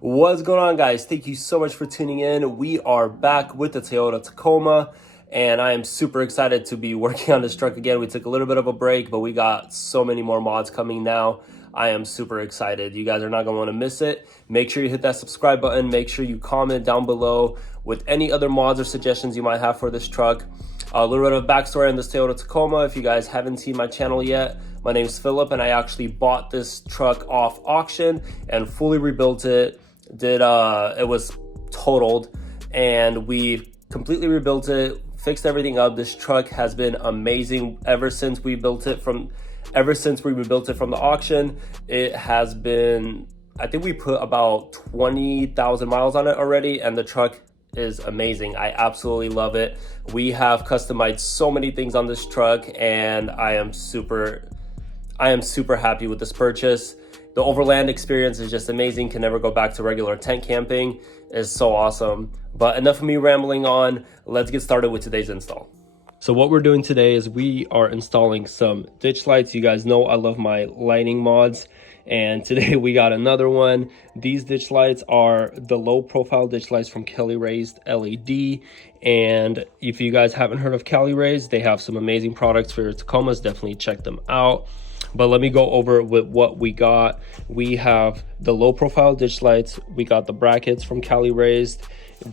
What's going on, guys? Thank you so much for tuning in. We are back with the Toyota Tacoma, and I am super excited to be working on this truck again. We took a little bit of a break, but we got so many more mods coming now. I am super excited. You guys are not going to want to miss it. Make sure you hit that subscribe button. Make sure you comment down below with any other mods or suggestions you might have for this truck. A little bit of backstory on this Toyota Tacoma. If you guys haven't seen my channel yet, my name is Philip, and I actually bought this truck off auction and fully rebuilt it. It was totaled, and we completely rebuilt it, fixed everything up. This truck has been amazing ever since we rebuilt it from the auction. It has been, I think we put about 20,000 miles on it already, and the truck is amazing. I absolutely love it. We have customized so many things on this truck, and I am super happy with this purchase. The overland experience is just amazing. Can never go back to regular tent camping. It's so awesome. But enough of me rambling on. Let's get started with today's install. So what we're doing today is we are installing some ditch lights. You guys know I love my lighting mods, and today we got another one. These ditch lights are the low profile ditch lights from Cali Raised LED. And if you guys haven't heard of Cali Raised, they have some amazing products for your Tacomas. Definitely check them out. But let me go over with what we got. We have the low profile ditch lights. We got the brackets from Cali Raised.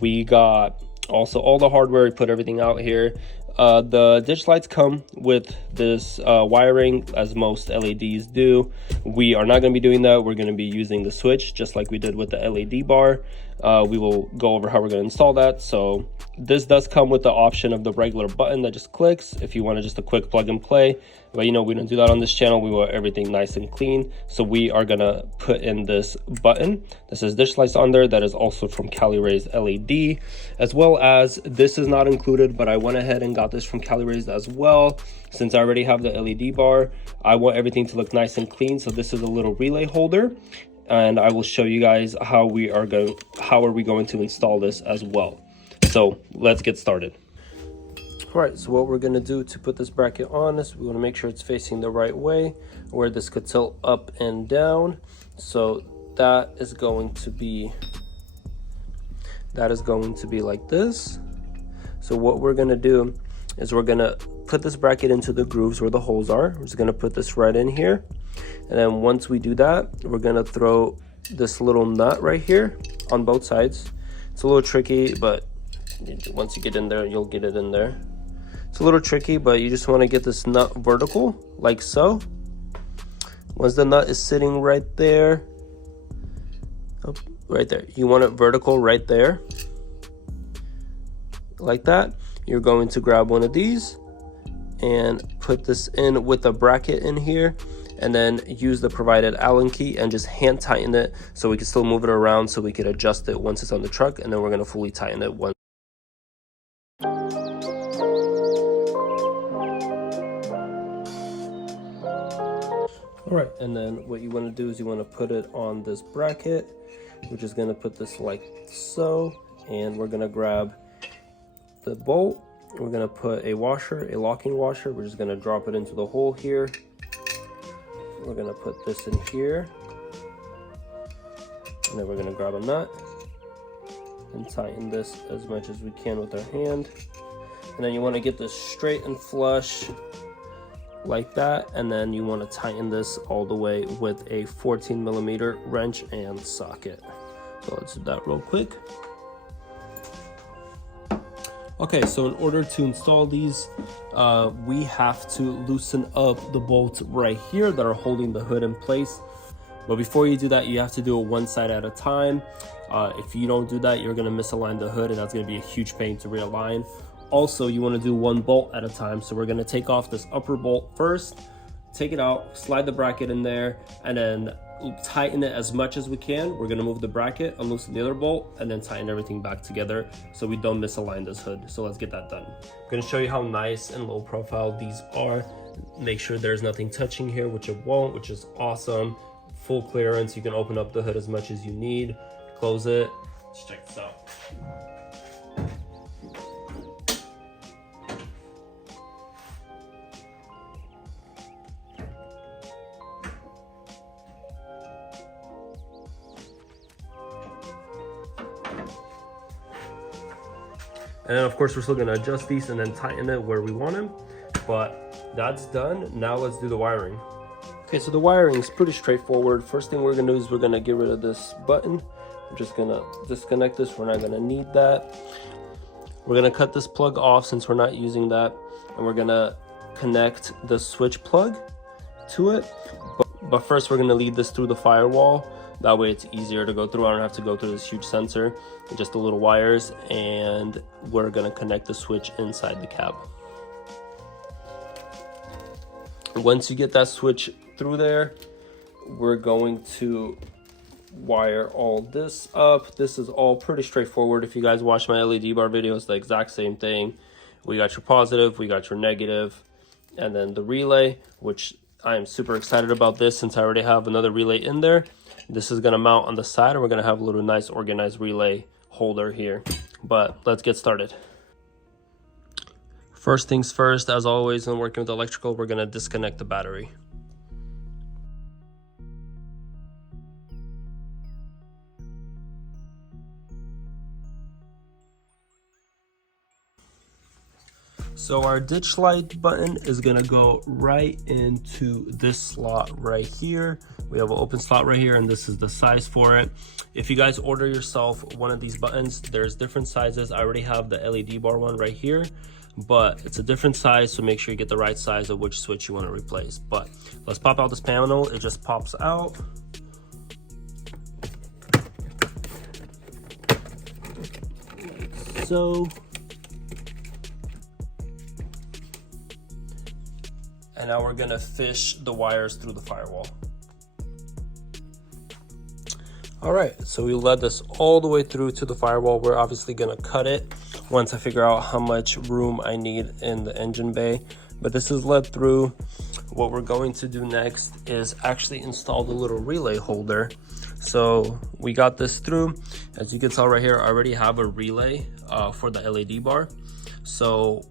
We got also all the hardware. We put everything out here. The ditch lights come with this wiring, as most LEDs do. We are not going to be doing that. We're going to be using the switch just like we did with the LED bar. We will go over how we're going to install that. So this does come with the option of the regular button that just clicks if you want just a quick plug and play. But you know, we don't do that on this channel. We want everything nice and clean. So we are going to put in this button that says ditch lights on there. That is also from Cali Raised LED, as well as this is not included, but I went ahead and got this from Cali Raised as well. Since I already have the LED bar, I want everything to look nice and clean. So this is a little relay holder, and I will show you guys how we are going to install this as well. So let's get started. All right, so what we're gonna do to put this bracket on is we wanna make sure it's facing the right way, where this could tilt up and down. So that is going to be like this. So what we're gonna do is we're gonna put this bracket into the grooves where the holes are. We're just gonna put this right in here. And then once we do that, we're gonna throw this little nut right here on both sides. It's a little tricky, but once you get in there, you'll get it in there. It's a little tricky, but you just want to get this nut vertical, like so. Once the nut is sitting right there, right there, you want it vertical right there, like that. You're going to grab one of these and put this in with a bracket in here, and then use the provided Allen key and just hand tighten it so we can still move it around, so we can adjust it once it's on the truck, and then we're going to fully tighten it once. All right, and then what you want to do is you want to put it on this bracket. We're just going to put this like so, and we're going to grab the bolt. We're going to put a washer, a locking washer. We're just going to drop it into the hole here. We're going to put this in here, and then we're going to grab a nut and tighten this as much as we can with our hand. And then you want to get this straight and flush like that, and then you want to tighten this all the way with a 14mm wrench and socket. So let's do that real quick. Okay, so in order to install these, we have to loosen up the bolts right here that are holding the hood in place. But before you do that, you have to do it one side at a time. If you don't do that, you're going to misalign the hood, and that's going to be a huge pain to realign. Also, you want to do one bolt at a time. So we're going to take off this upper bolt first, take it out, slide the bracket in there, and then tighten it as much as we can. We're going to move the bracket, unloosen the other bolt, and then tighten everything back together so we don't misalign this hood. So let's get that done. I'm going to show you how nice and low profile these are. Make sure there's nothing touching here, which it won't, which is awesome. Full clearance. You can open up the hood as much as you need, close it. Let's check this out. And then of course we're still gonna adjust these and then tighten it where we want them. But that's done. Now let's do the wiring. Okay, so the wiring is pretty straightforward. First thing we're gonna do is we're gonna get rid of this button. I'm just gonna disconnect this. We're not gonna need that. We're gonna cut this plug off since we're not using that. And we're gonna connect the switch plug to it. But first we're gonna lead this through the firewall. That way it's easier to go through. I don't have to go through this huge sensor, just the little wires. And we're gonna connect the switch inside the cab. Once you get that switch through there, we're going to wire all this up. This is all pretty straightforward. If you guys watch my LED bar videos, the exact same thing. We got your positive, we got your negative, and then the relay, which I am super excited about this since I already have another relay in there. This is gonna mount on the side, and we're gonna have a little nice organized relay holder here. But let's get started. First things first, as always, when working with electrical, we're gonna disconnect the battery. So our ditch light button is gonna go right into this slot right here. We have an open slot right here, and this is the size for it. If you guys order yourself one of these buttons, there's different sizes. I already have the LED bar one right here, but it's a different size, so make sure you get the right size of which switch you want to replace. But let's pop out this panel. It just pops out. So, and now we're gonna fish the wires through the firewall. All right, so we led this all the way through to the firewall. We're obviously gonna cut it once I figure out how much room I need in the engine bay, but this is led through. What we're going to do next is actually install the little relay holder. So we got this through. As you can tell right here, I already have a relay for the LED bar. So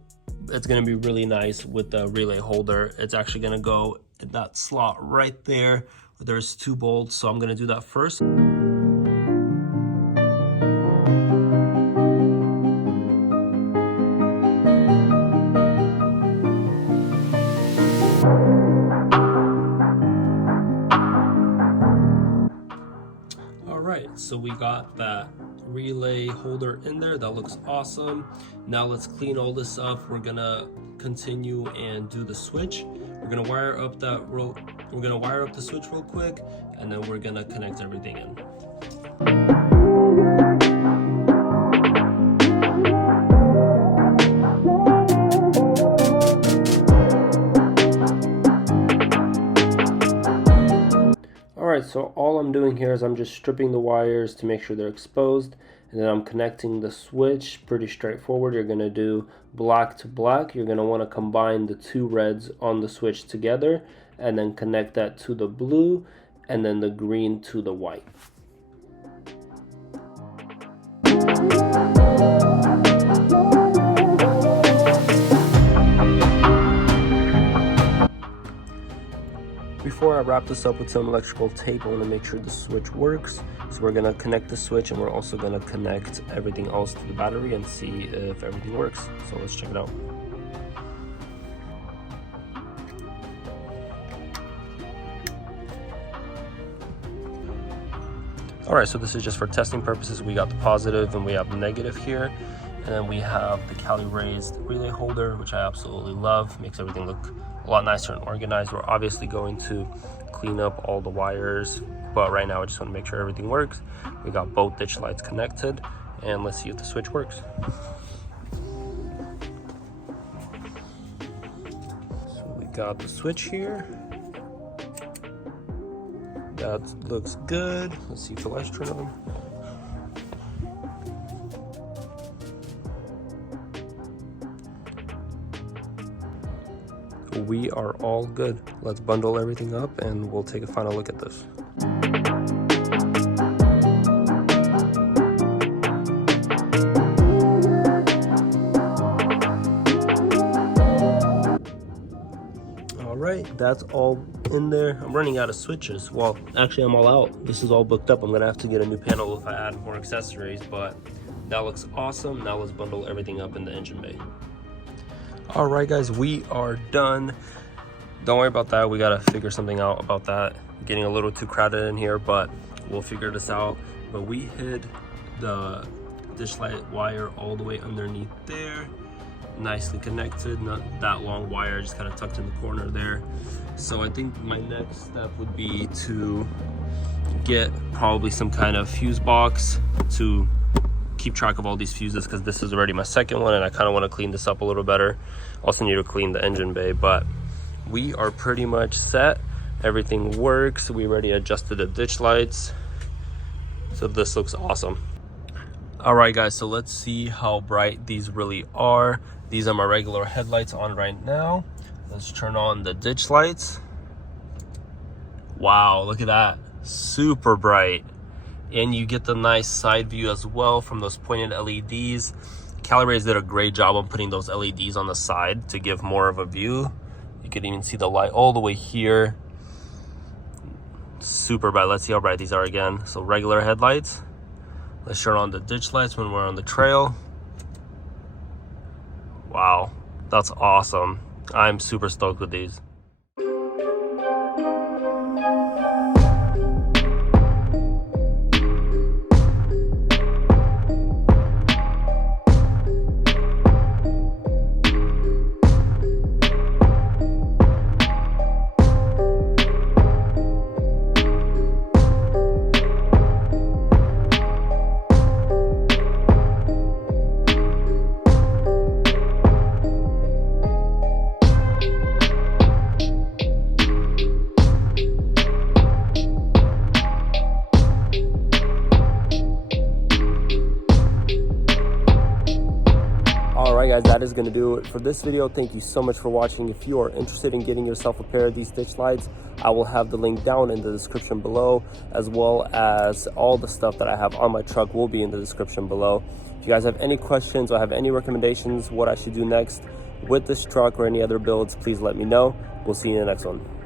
it's gonna be really nice with the relay holder. It's actually gonna go in that slot right there. There's 2 bolts, so I'm gonna do that first. So we got that relay holder in there. That looks awesome. Now let's clean all this up. We're gonna continue and do the switch. We're gonna wire up the switch real quick, and then we're gonna connect everything in. Alright, so all I'm doing here is I'm just stripping the wires to make sure they're exposed, and then I'm connecting the switch. Pretty straightforward. You're going to do black to black. You're going to want to combine the 2 reds on the switch together, and then connect that to the blue, and then the green to the white. Before I wrap this up with some electrical tape, I want to make sure the switch works. So we're going to connect the switch, and we're also going to connect everything else to the battery and see if everything works. So let's check it out. Alright, so this is just for testing purposes. We got the positive and we have the negative here. And then we have the Cali raised relay holder, which I absolutely love. Makes everything look a lot nicer and organized. We're obviously going to clean up all the wires, but right now I just want to make sure everything works. We got both ditch lights connected, and let's see if the switch works. So we got the switch here. That looks good. Let's see if the lights turn on. We are all good. Let's bundle everything up and we'll take a final look at this. All right, that's all in there. I'm running out of switches. Well, actually I'm all out. This is all booked up. I'm gonna have to get a new panel if I add more accessories, but That looks awesome. Now let's bundle everything up in the engine bay. All right, guys, we are done. Don't worry about that. We gotta figure something out about that. Getting a little too crowded in here, but we'll figure this out. But we hid the dish light wire all the way underneath there, nicely connected. Not that long wire, just kind of tucked in the corner there. So I think my next step would be to get probably some kind of fuse box to keep track of all these fuses, because this is already my second one and I kind of want to clean this up a little better. Also need to clean the engine bay, but we are pretty much set. Everything works. We already adjusted the ditch lights, so this looks awesome. All right, guys, so let's see how bright these really are. These are my regular headlights on right now. Let's turn on the ditch lights. Wow, look at that, super bright. And you get the nice side view as well from those pointed LEDs. CarPlay did a great job on putting those LEDs on the side to give more of a view. You can even see the light all the way here. Super bright. Let's see how bright these are again. So regular headlights. Let's turn on the ditch lights when we're on the trail. Wow, that's awesome. I'm super stoked with these. Alright guys, that is going to do it for this video. Thank you so much for watching. If you are interested in getting yourself a pair of these ditch lights, I will have the link down in the description below, as well as all the stuff that I have on my truck will be in the description below. If you guys have any questions or have any recommendations what I should do next with this truck or any other builds, please let me know. We'll see you in the next one.